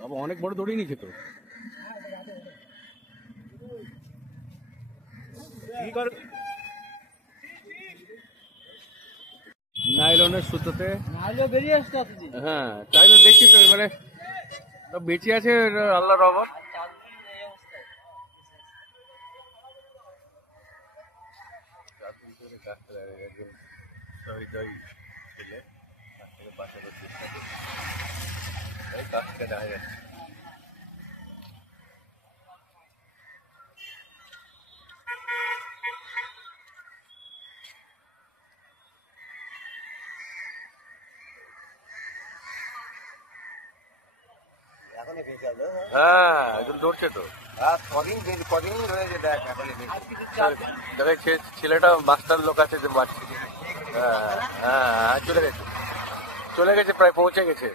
বাবা অনেক বড় দড়ি নিয়েছে তো। নাইলনের সুতোতে বেরিয়ে আসতে। হ্যাঁ তাই তো দেখছি তো, এবারে বেঁচে আছে আল্লাহ রহমত। ছেলে বাঁচানোর চেষ্টা করছে, কাছ থেকে দেখা যাচ্ছে। হ্যাঁ একদম ধরছে তো, ছেলেটা মাস্টার লোক আছে যে মারছে। হ্যাঁ হ্যাঁ চলে গেছে, চলে গেছে, প্রায় পৌঁছে গেছে।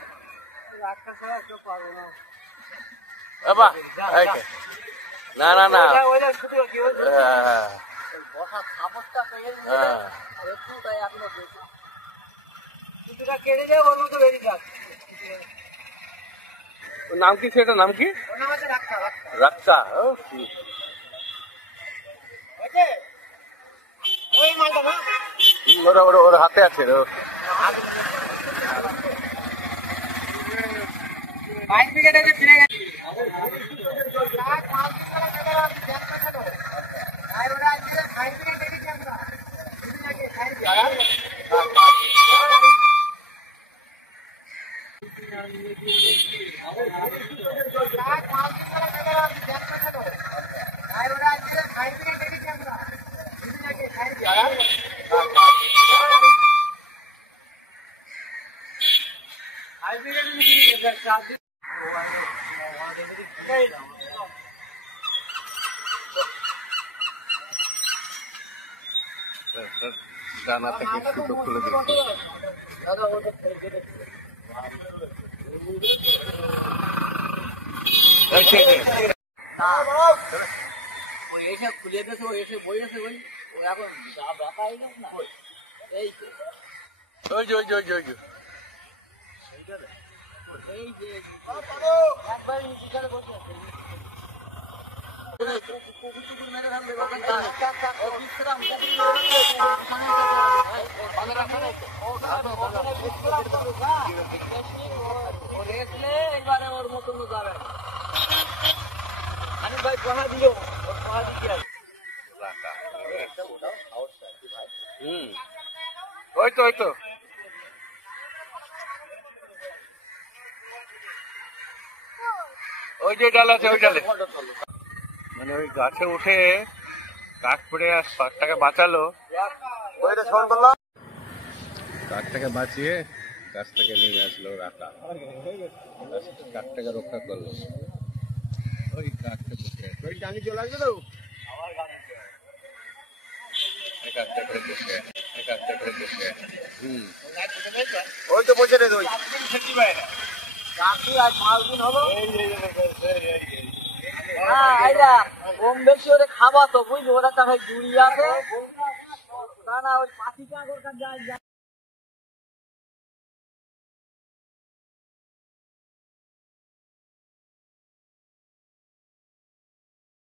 না না না, নাম কি সেটা, নাম কি? রাক্তা। ওর হাতে আছে। ডানা থেকে সুতো খুলে দিচ্ছে। এসে খুলে দিয়েছে, ও এসে বই আছে, ওই এখন ব্যথা হয়ে গেছে না, এই ওই যে ওই যে ওই যে ওই যে এই যে একবার নিচে বসে আছে। এবারে ওর মতন যাবে আমি ভাই পড়া দিল, পড়া দিচ্ছি। ওই তো ওই তো ওই যে ডাল আছে, ওই ডালে মানে ওই গাছে উঠে কাঠ পড়ে আর কাঠটাকে বাঁচালো, কাঠটাকে বাঁচিয়ে গাছ থেকে নিয়ে আসলো রাখা, কাঠটাকে রক্ষা করলো। ওই কাঠটা বসে ওই ডালি চলে আসবে তো, ওই তো বসে রে ওই কম বেশি ওরে খাওয়া তো বুঝলি, ওরা তো ভাই জুড়ি আছে না, ওই পাখি